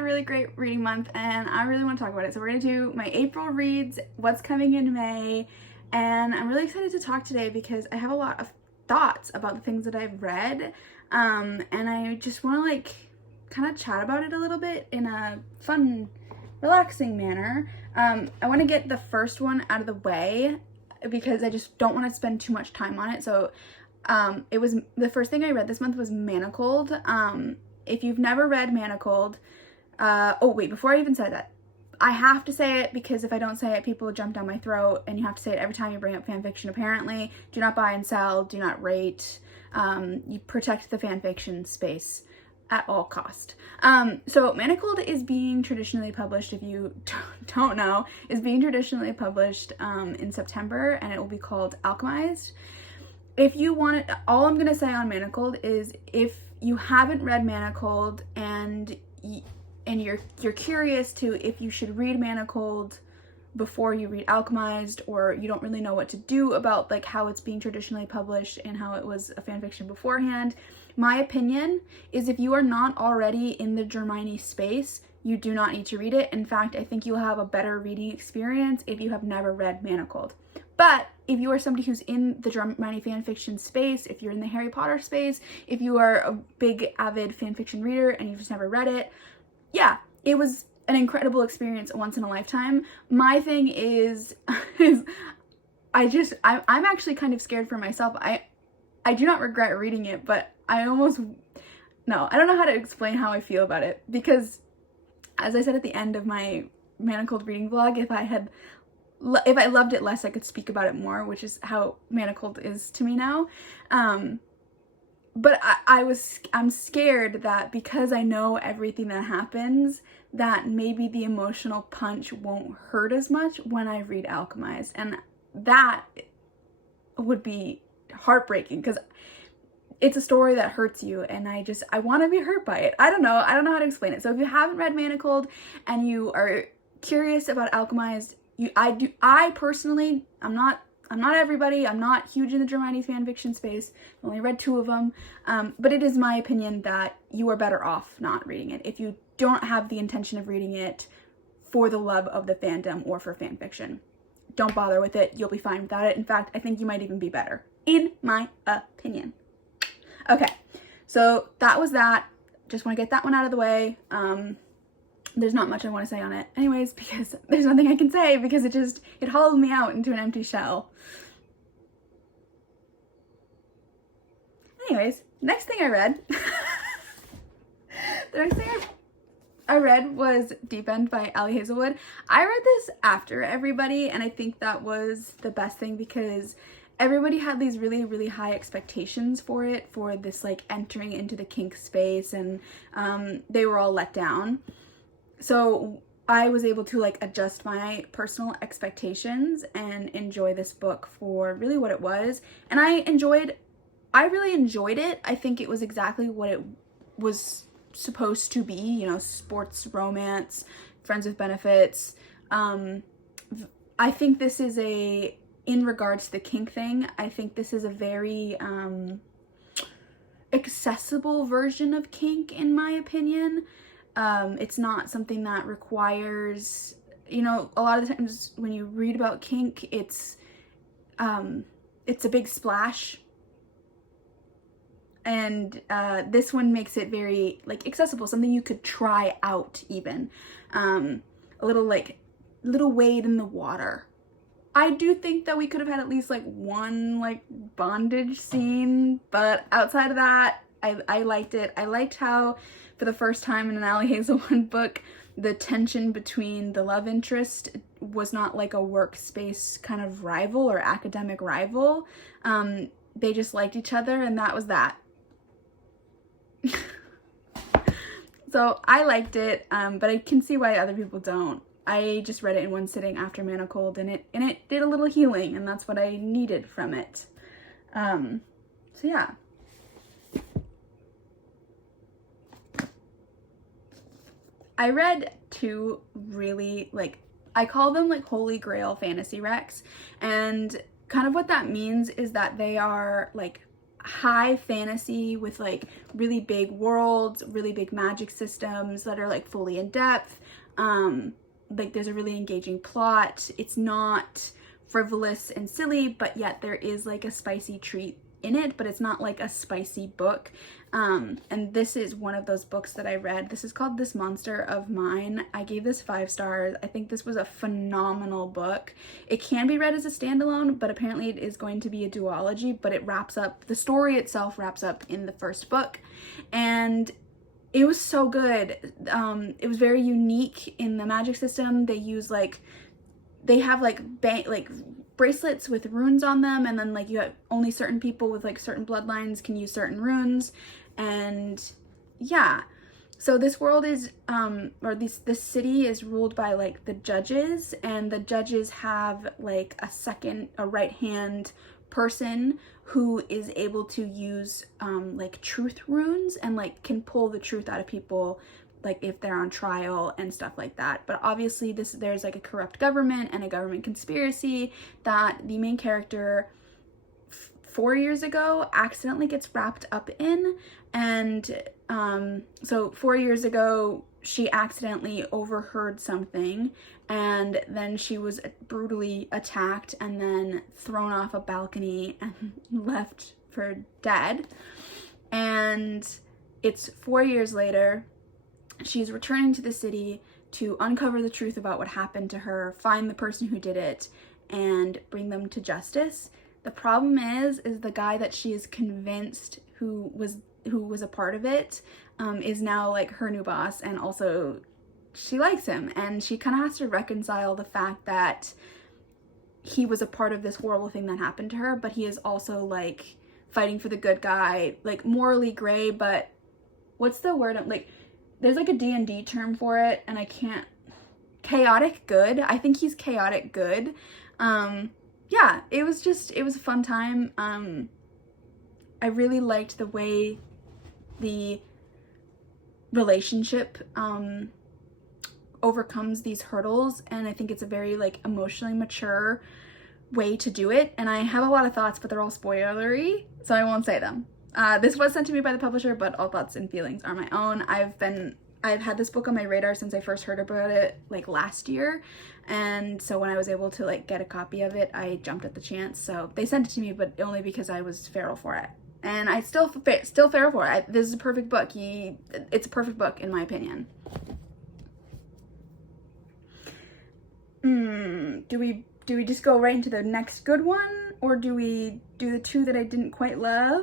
a really great reading month and I really want to talk about it. So we're going to do my April reads, what's coming in May, and I'm really excited to talk today because I have a lot of thoughts about the things that I've read, and I just want to like kind of chat about it a little bit in a fun, relaxing manner. I want to get the first one out of the way because I just don't want to spend too much time on it. So it was the first thing I read this month was Manicold. If you've never read Manicold, oh wait, before I even say that, I have to say it because if I don't say it, people will jump down my throat, and you have to say it every time you bring up fan fiction apparently. Do not buy and sell, do not rate, you protect the fan fiction space at all cost. So Manicold is being traditionally published, if you don't know, is being traditionally published in September, and it will be called Alchemized. If you want it, all I'm gonna say on Manicold is if you haven't read Manicold and you're curious to if you should read Manicold before you read Alchemized, or you don't really know what to do about like how it's being traditionally published and how it was a fanfiction beforehand, my opinion is if you are not already in the Germani space, you do not need to read it. In fact, I think you'll have a better reading experience if you have never read Manicold. But if you are somebody who's in the Germani fanfiction space, if you're in the Harry Potter space, if you are a big avid fanfiction reader and you've just never read it, yeah, it was an incredible experience once in a lifetime. My thing is I'm actually kind of scared for myself. I do not regret reading it, but I don't know how to explain how I feel about it, because as I said at the end of my Manicold reading vlog, if I loved it less, I could speak about it more, which is how Manicold is to me now. But I'm scared that because I know everything that happens, that maybe the emotional punch won't hurt as much when I read Alchemized, and that would be heartbreaking because it's a story that hurts you, and I want to be hurt by it. I don't know how to explain it. So if you haven't read Manicold and you are curious about Alchemized, I personally, I'm not everybody. I'm not huge in the Germani fanfiction space. I only read 2 of them. But it is my opinion that you are better off not reading it if you don't have the intention of reading it for the love of the fandom or for fanfiction. Don't bother with it. You'll be fine without it. In fact, I think you might even be better, in my opinion. Okay, so that was that. Just want to get that one out of the way. There's not much I want to say on it anyways, because there's nothing I can say because it hollowed me out into an empty shell. Anyways, next thing I read, the next thing I read was Deep End by Ali Hazelwood. I read this after everybody, and I think that was the best thing because everybody had these really, really high expectations for it, for this like entering into the kink space, and they were all let down. So I was able to like adjust my personal expectations and enjoy this book for really what it was. And I really enjoyed it. I think it was exactly what it was supposed to be, you know, sports romance, friends with benefits. I think this is in regards to the kink thing, I think this is a very accessible version of kink, in my opinion. It's not something that requires, you know, a lot of times when you read about kink, it's a big splash, and this one makes it very like accessible, something you could try out even, a little wade in the water. I do think that we could have had at least like one like bondage scene, but outside of that, I liked it. I liked how for the first time in an Ali Hazelwood book, the tension between the love interest was not like a workspace kind of rival or academic rival. They just liked each other, and that was that. So I liked it, but I can see why other people don't. I just read it in one sitting after Manicold, and it did a little healing, and that's what I needed from it. So yeah. I read 2 really, like, I call them like holy grail fantasy recs, and kind of what that means is that they are like high fantasy with like really big worlds, really big magic systems that are like fully in depth. Like there's a really engaging plot. It's not frivolous and silly, but yet there is like a spicy treat in it, but it's not like a spicy book. And this is one of those books that I read. This is called This Monster of Mine. I gave this 5 stars. I think this was a phenomenal book. It can be read as a standalone, but apparently it is going to be a duology, but it wraps up, the story itself wraps up in the first book. And it was so good. It was very unique in the magic system. They use like, they have like bracelets with runes on them, and then like you have only certain people with like certain bloodlines can use certain runes. And yeah, so this world is this city is ruled by like the judges, and the judges have like a right hand person who is able to use like truth runes and like can pull the truth out of people, like if they're on trial and stuff like that. But obviously there's like a corrupt government and a government conspiracy that the main character 4 years ago accidentally gets wrapped up in. And so 4 years ago she accidentally overheard something, and then she was brutally attacked and then thrown off a balcony and left for dead. And it's 4 years later. She's returning to the city to uncover the truth about what happened to her, find the person who did it, and bring them to justice. The problem is the guy that she is convinced who was a part of it is now like her new boss, and also she likes him, and she kind of has to reconcile the fact that he was a part of this horrible thing that happened to her, but he is also like fighting for the good guy, like morally gray, but what's the word? Like, there's like a D&D term for it, and I can't, chaotic good. I think he's chaotic good. Yeah, it was a fun time. I really liked the way the relationship overcomes these hurdles, and I think it's a very like emotionally mature way to do it. And I have a lot of thoughts, but they're all spoilery, so I won't say them. This was sent to me by the publisher, but all thoughts and feelings are my own. I've had this book on my radar since I first heard about it like last year, and so when I was able to like get a copy of it, I jumped at the chance. So they sent it to me, but only because I was feral for it, and I still feral for it. This is a perfect book. It's a perfect book in my opinion. Do we just go right into the next good one, or do we do the 2 that I didn't quite love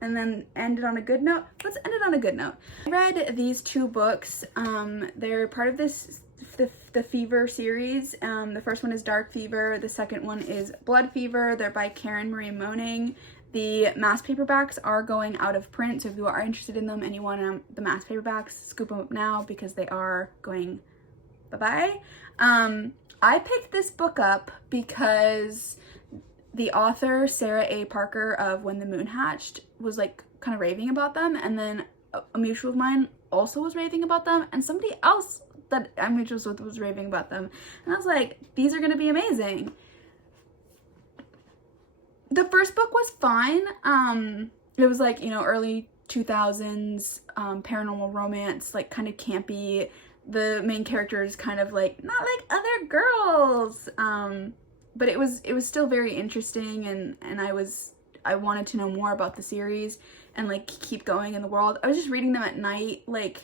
and then end it on a good note? Let's end it on a good note. I read these 2 books. They're part of the Fever series. The first one is Dark Fever. The second one is Blood Fever. They're by Karen Marie Moning. The mass paperbacks are going out of print, so if you are interested in them and you want the mass paperbacks, scoop them up now because they are going bye-bye. I picked this book up because the author, Sarah A. Parker of When the Moon Hatched, was like kind of raving about them, and then a mutual of mine also was raving about them, and somebody else that I'm mutual with was raving about them, and I was like, these are gonna be amazing. The first book was fine. It was like, you know, early 2000s paranormal romance, like kind of campy. The main character is kind of like not like other girls, but it was still very interesting, and I wanted to know more about the series and like keep going in the world. I was just reading them at night, like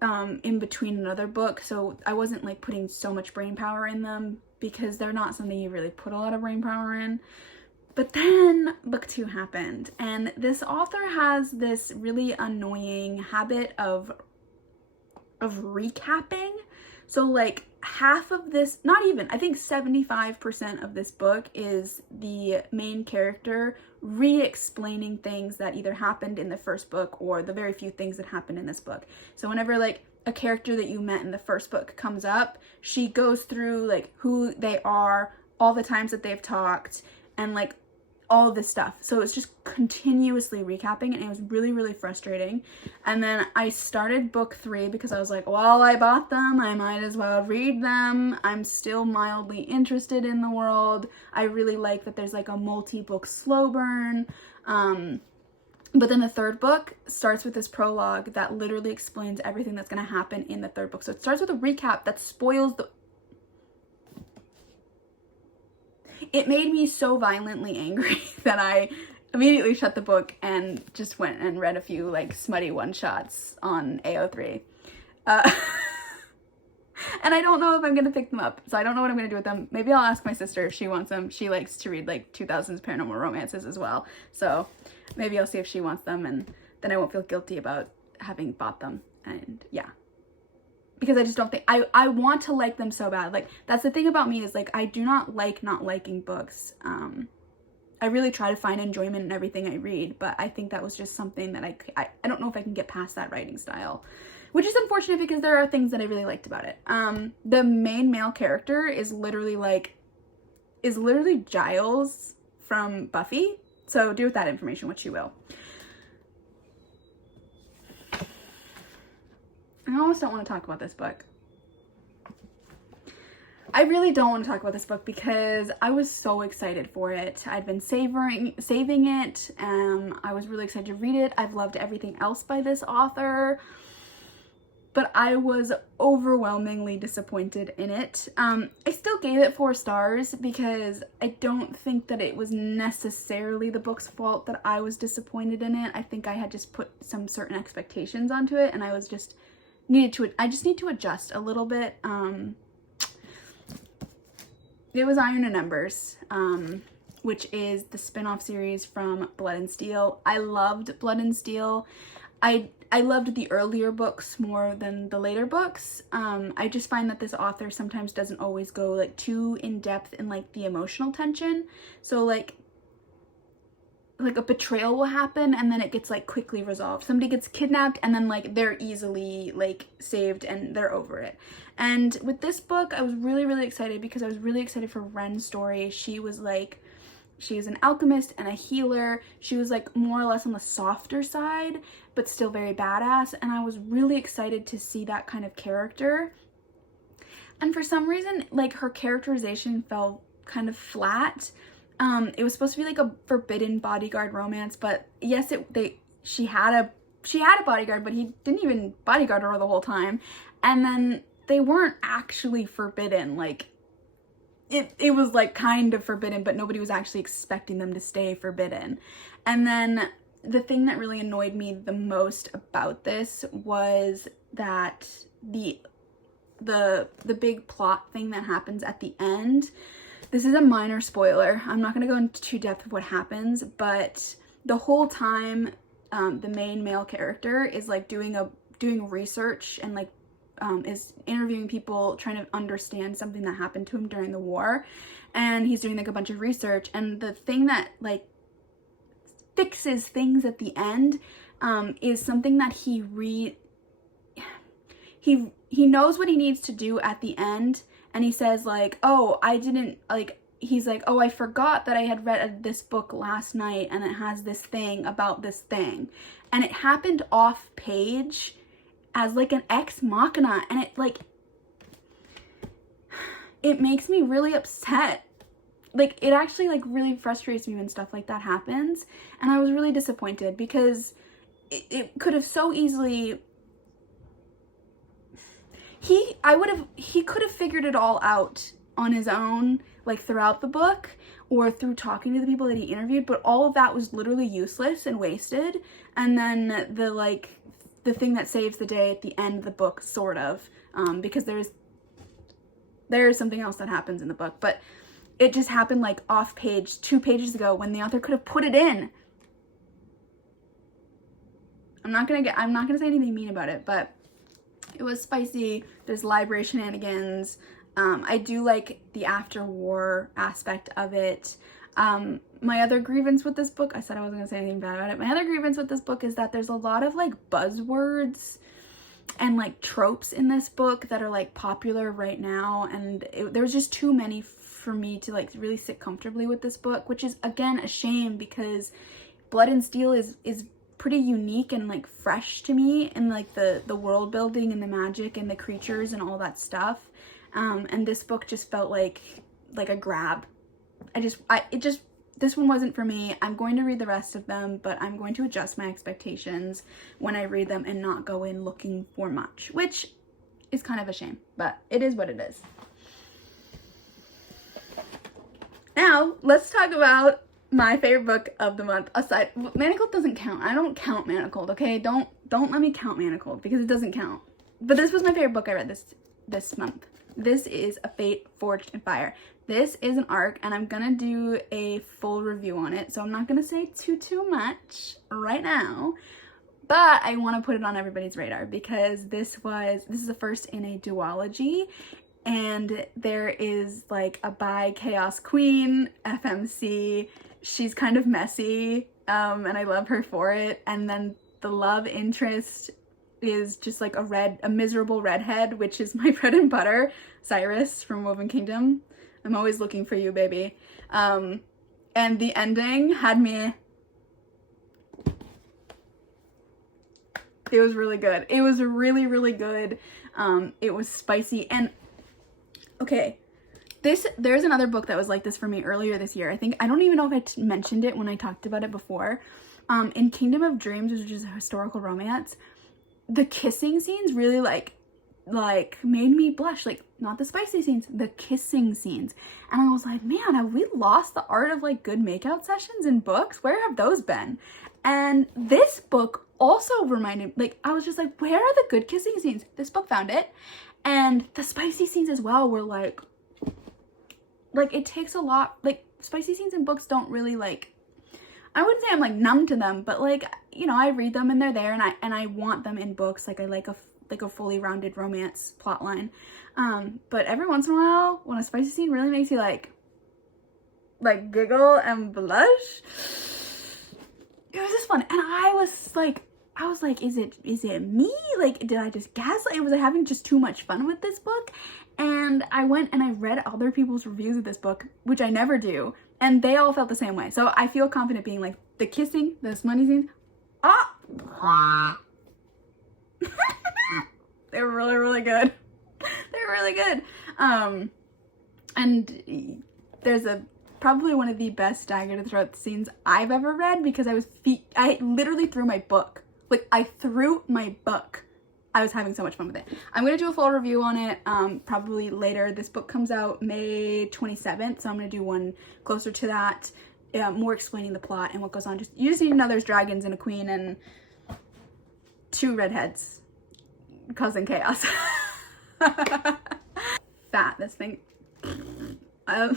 in between another book, so I wasn't like putting so much brain power in them because they're not something you really put a lot of brain power in. But then book 2 happened, and this author has this really annoying habit of recapping. So like half of this, not even, I think 75% of this book is the main character re-explaining things that either happened in the first book or the very few things that happened in this book. So whenever like a character that you met in the first book comes up, she goes through like who they are, all the times that they've talked, and like all this stuff. So it's just continuously recapping, and it was really, really frustrating. And then I started book 3 because I was like, well, I bought them, I might as well read them. I'm still mildly interested in the world. I really like that there's like a multi-book slow burn. But then the third book starts with this prologue that literally explains everything that's going to happen in the third book. So it starts with a recap that spoils the... It made me so violently angry that I immediately shut the book and just went and read a few like smutty one-shots on AO3. And I don't know if I'm going to pick them up, so I don't know what I'm going to do with them. Maybe I'll ask my sister if she wants them. She likes to read like 2000s paranormal romances as well. So maybe I'll see if she wants them, and then I won't feel guilty about having bought them. And yeah. Because I just don't think, I want to like them so bad. Like, that's the thing about me is like, I do not like not liking books. I really try to find enjoyment in everything I read, but I think that was just something that I don't know if I can get past that writing style. Which is unfortunate because there are things that I really liked about it. The main male character is literally Giles from Buffy. So do with that information what you will. I almost don't want to talk about this book. I really don't want to talk about this book because I was so excited for it. I'd been saving it. I was really excited to read it. I've loved everything else by this author. But I was overwhelmingly disappointed in it. I still gave it 4 stars because I don't think that it was necessarily the book's fault that I was disappointed in it. I think I had just put some certain expectations onto it, and I just need to adjust a little bit. It was Iron and Embers, which is the spin-off series from Blood and Steel. I loved Blood and Steel. I loved the earlier books more than the later books. I just find that this author sometimes doesn't always go like too in depth in like the emotional tension. So like a betrayal will happen and then it gets like quickly resolved. Somebody gets kidnapped and then like they're easily like saved and they're over it. And with this book, I was really, really excited because I was really excited for Ren's story. She was an alchemist and a healer. She was like more or less on the softer side, but still very badass. And I was really excited to see that kind of character. And for some reason, like her characterization fell kind of flat. It was supposed to be like a forbidden bodyguard romance, but yes, she had a bodyguard, but he didn't even bodyguard her the whole time. And then they weren't actually forbidden. Like it was like kind of forbidden, but nobody was actually expecting them to stay forbidden. And then the thing that really annoyed me the most about this was that the big plot thing that happens at the end. This is a minor spoiler. I'm not going to go into too depth of what happens, but the whole time the main male character is like doing research and like is interviewing people trying to understand something that happened to him during the war, and he's doing like a bunch of research, and the thing that like fixes things at the end is something that he knows what he needs to do at the end, and he says like, oh, he's like, oh, I forgot that I had read this book last night and it has this thing about this thing, and it happened off page as like an ex machina, and it makes me really upset. Like it actually like really frustrates me when stuff like that happens, and I was really disappointed because it could have so easily he could have figured it all out on his own, like throughout the book or through talking to the people that he interviewed, but all of that was literally useless and wasted. And then the thing that saves the day at the end of the book, sort of, because there is something else that happens in the book, but it just happened like off page 2 pages ago when the author could have put it in. I'm not gonna say anything mean about it, but it was spicy. There's library shenanigans. I do like the after war aspect of it. My other grievance with this book, I said I wasn't gonna say anything bad about it. My other grievance with this book is that there's a lot of like buzzwords and like tropes in this book that are like popular right now, and there's just too many for me to like really sit comfortably with this book, which is again a shame because Blood and Steel is pretty unique and like fresh to me, and like the world building and the magic and the creatures and all that stuff. And this book just felt like a grab. This one wasn't for me. I'm going to read the rest of them, but I'm going to adjust my expectations when I read them and not go in looking for much, which is kind of a shame, but it is what it is. Now, let's talk about my favorite book of the month. Aside, Manicold doesn't count. I don't count Manicold, okay? Don't let me count Manicold because it doesn't count. But this was my favorite book I read this month. This is A Fate Forged in Fire. This is an arc, and I'm gonna do a full review on it, so I'm not gonna say too much right now, but I want to put it on everybody's radar because this is the first in a duology, and there is like a bi chaos queen, FMC. She's kind of messy, and I love her for it, and then the love interest is just like a miserable redhead, which is my bread and butter, Cyrus from Woven Kingdom. I'm always looking for you, baby. And the ending had me... It was really good. It was really, really good. It was spicy. And, okay, there's another book that was like this for me earlier this year. I don't even know if I mentioned it when I talked about it before. In Kingdom of Dreams, which is a historical romance, the kissing scenes really like made me blush. Like, not the spicy scenes, the kissing scenes. And I was like, man, have we lost the art of like good makeout sessions in books? Where have those been? And this book also reminded, like, I was just like, where are the good kissing scenes? This book found it. And the spicy scenes as well were like it takes a lot, like, spicy scenes in books don't really like, I wouldn't say I'm like numb to them, but like, you know, I read them and they're there, and I want them in books. Like, I like a fully rounded romance plotline. But every once in a while, when a spicy scene really makes you like giggle and blush, it was just fun. And I was like, is it me? Like, did I just gaslight? Was I having just too much fun with this book? And I went and I read other people's reviews of this book, which I never do, and they all felt the same way. So I feel confident being like, the kissing, the smutty scenes, they were really, really good. They were really good. And there's probably one of the best dagger to throat scenes I've ever read, because I literally threw my book. Like, I threw my book. I was having so much fun with it. I'm going to do a full review on it probably later. This book comes out May 27th, so I'm going to do one closer to that, more explaining the plot and what goes on. You just need to know there's dragons and a queen and 2 redheads causing chaos. Fat, this thing. I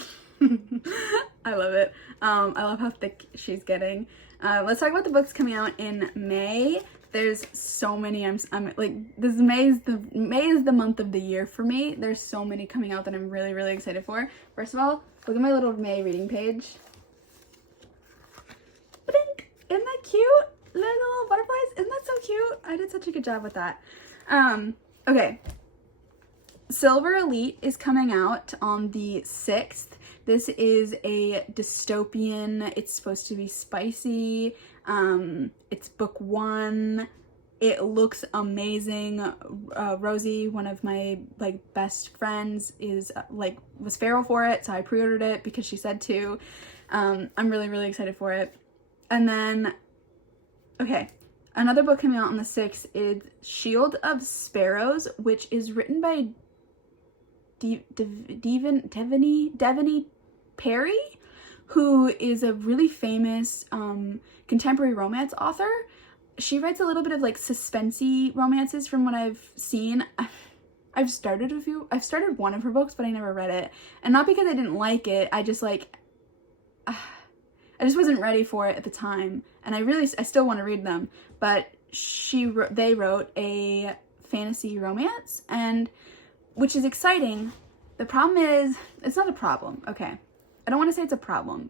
love it. I love how thick she's getting. Let's talk about the books coming out in May. There's so many. I'm like, May is the month of the year for me. There's so many coming out that I'm really, really excited for. First of all, look at my little May reading page. Isn't that cute? Little butterflies. Isn't that so cute? I did such a good job with that. Okay. Silver Elite is coming out on the 6th. This is a dystopian. It's supposed to be spicy. It's book 1. It looks amazing. Rosie, one of my best friends, was feral for it, so I pre-ordered it because she said to. I'm really, really excited for it. And then, okay, another book coming out on the 6th is Shield of Sparrows, which is written by Devaney Perry, who is a really famous contemporary romance author. She writes a little bit of suspensey romances from what I've seen. I've started one of her books, but I never read it. And not because I didn't like it, I just wasn't ready for it at the time. And I still want to read them, but they wrote a fantasy romance, and which is exciting. The problem is, it's not a problem, okay? I don't want to say it's a problem,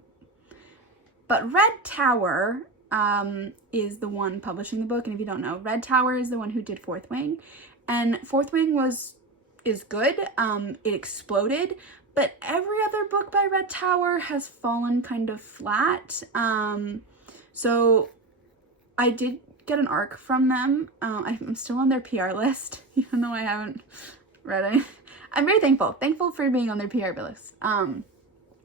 but Red Tower is the one publishing the book, and if you don't know, Red Tower is the one who did Fourth Wing, and Fourth Wing is good. It exploded, but every other book by Red Tower has fallen kind of flat. So I did get an arc from them. I'm still on their PR list, even though I haven't read it. I'm very thankful for being on their PR list.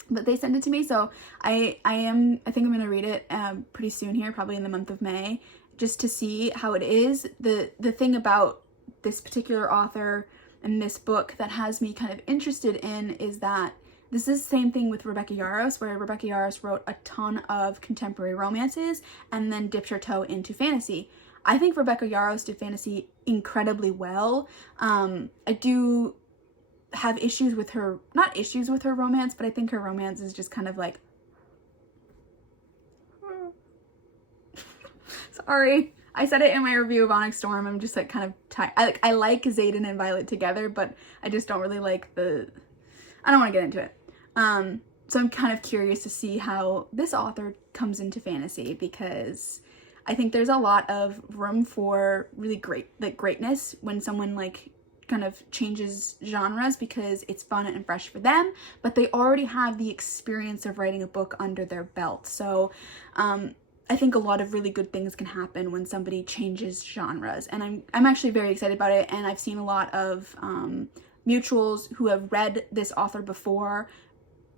But they sent it to me, so I think I'm gonna read it pretty soon here, probably in the month of May, just to see how it is. The thing about this particular author and this book that has me kind of interested in is that this is the same thing with Rebecca Yarros, where Rebecca Yarros wrote a ton of contemporary romances and then dipped her toe into fantasy. I think Rebecca Yarros did fantasy incredibly well. I do have issues with her, not issues with her romance, but I think her romance is just kind of like, sorry. I said it in my review of Onyx Storm. I'm just like kind of tired. I like Xaden and Violet together, but I just don't really like I don't want to get into it. So I'm kind of curious to see how this author comes into fantasy, because I think there's a lot of room for really greatness when someone like kind of changes genres, because it's fun and fresh for them, but they already have the experience of writing a book under their belt. So I think a lot of really good things can happen when somebody changes genres, and I'm actually very excited about it. And I've seen a lot of mutuals who have read this author before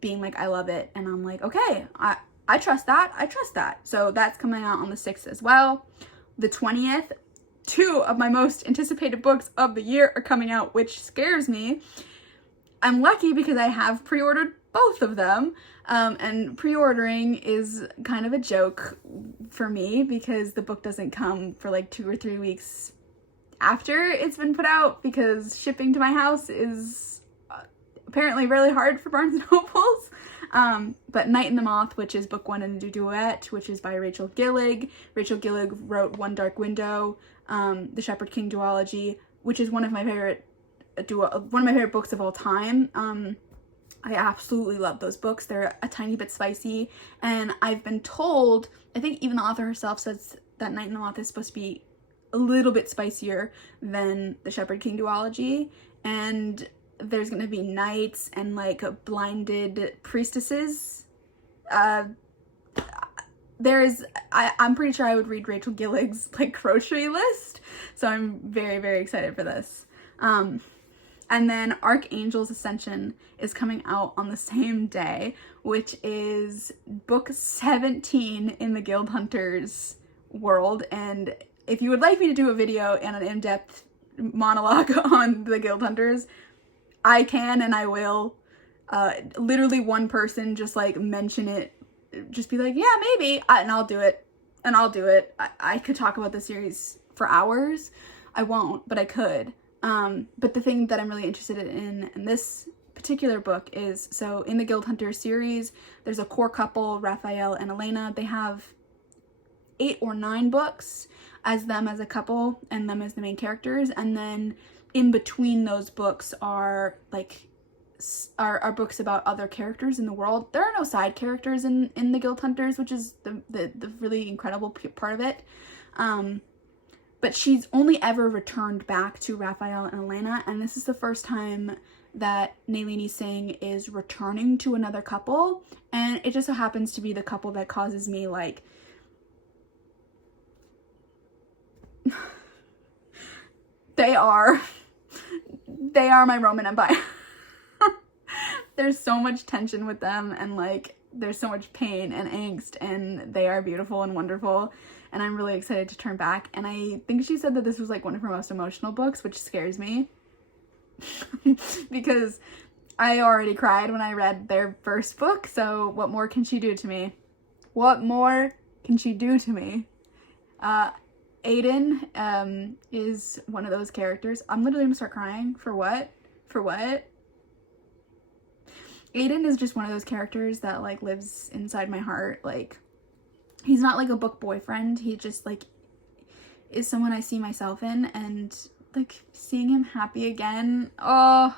being like, I love it, and I'm like, okay, I trust that. So that's coming out on the 6th as well. The 20th, 2 of my most anticipated books of the year are coming out, which scares me. I'm lucky because I have pre-ordered both of them, and pre-ordering is kind of a joke for me because the book doesn't come for like 2 or 3 weeks after it's been put out, because shipping to my house is apparently really hard for Barnes & Nobles. But Night and the Moth, which is book 1 in a duet, which is by Rachel Gillig. Rachel Gillig wrote One Dark Window, the Shepherd King duology, which is one of my favorite books of all time. I absolutely love those books. They're a tiny bit spicy, and I've been told, I think even the author herself says that Night and the Moth is supposed to be a little bit spicier than the Shepherd King duology, and there's gonna be knights and like blinded priestesses. I'm pretty sure I would read Rachel Gillig's like grocery list, so I'm very, very excited for this. And then Archangel's Ascension is coming out on the same day, which is book 17 in the Guild Hunters world. And if you would like me to do a video and an in-depth monologue on the Guild Hunters, I can and I will. Literally one person just like mention it, just be like, yeah, maybe, and I'll do it. And I'll do it. I could talk about the series for hours. I won't, but I could. But the thing that I'm really interested in this particular book is, so in the Guild Hunter series, there's a core couple, Raphael and Elena. They have 8 or 9 books as them as a couple and them as the main characters. And then in between those books are are books about other characters in the world. There are no side characters in the Guild Hunters, which is the really incredible part of it. But she's only ever returned back to Raphael and Elena, and this is the first time that Nalini Singh is returning to another couple, and it just so happens to be the couple that causes me like they are my Roman Empire. There's so much tension with them, and like there's so much pain and angst, and they are beautiful and wonderful, and I'm really excited to turn back. And I think she said that this was like one of her most emotional books, which scares me because I already cried when I read their first book, so what more can she do to me? What more can she do to me? Aiden is one of those characters. I'm literally gonna start crying. For what? For what? Aiden is just one of those characters that like lives inside my heart. Like, he's not like a book boyfriend. He just like is someone I see myself in, and like seeing him happy again. Oh,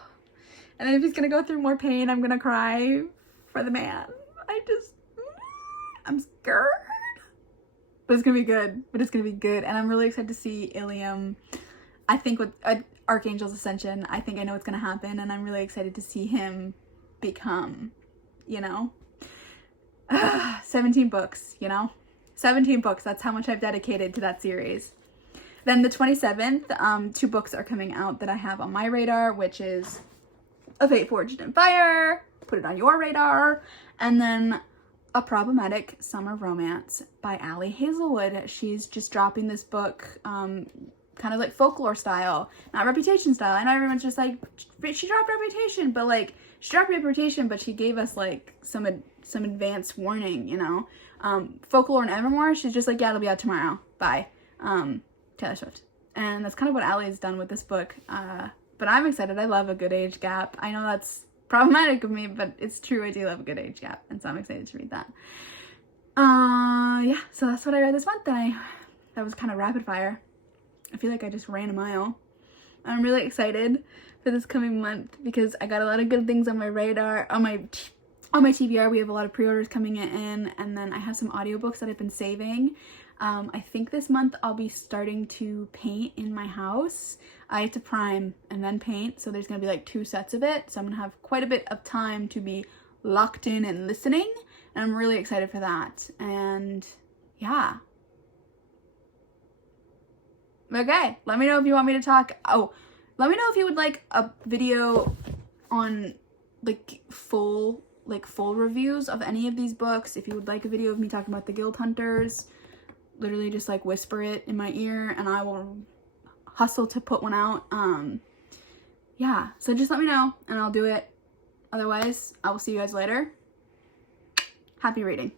and then if he's gonna go through more pain, I'm gonna cry for the man. I'm scared. But it's gonna be good. And I'm really excited to see Ilium. I think with Archangel's Ascension, I think I know what's gonna happen, and I'm really excited to see him become, you know? 17 books, you know? 17 books, that's how much I've dedicated to that series. Then the 27th, 2 books are coming out that I have on my radar, which is A Fate Forged in Fire, put it on your radar, and then A Problematic Summer Romance by Ali Hazelwood. She's just dropping this book, kind of like folklore style, not Reputation style. I know everyone's just like, she dropped Reputation, but like, she dropped Reputation, but she gave us like some advanced warning, you know? Folklore and Evermore, she's just like, yeah, it'll be out tomorrow. Bye. Taylor Swift. And that's kind of what Allie's done with this book. But I'm excited. I love a good age gap. I know that's problematic of me, but it's true. I do love a good age gap. And so I'm excited to read that. Yeah, so that's what I read this month. That was kind of rapid fire. I feel like I just ran a mile. I'm really excited for this coming month because I got a lot of good things on my radar, on my TBR. We have a lot of pre-orders coming in, and then I have some audiobooks that I've been saving. I think this month I'll be starting to paint in my house. I have to prime and then paint, so there's going to be like 2 sets of it. So I'm going to have quite a bit of time to be locked in and listening, and I'm really excited for that. And yeah. Okay, let me know if you want me to talk. Oh, let me know if you would like a video on like full reviews of any of these books. If you would like a video of me talking about the Guild Hunters, literally just like whisper it in my ear and I will hustle to put one out. Yeah, so just let me know and I'll do it. Otherwise, I will see you guys later. Happy reading.